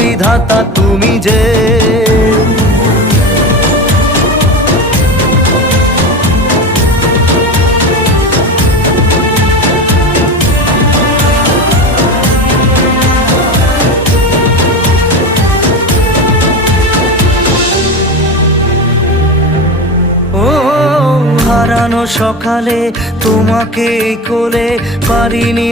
বিধাতা তুমি যে। হারানো সকালে তোমাকে কোলে পারিনি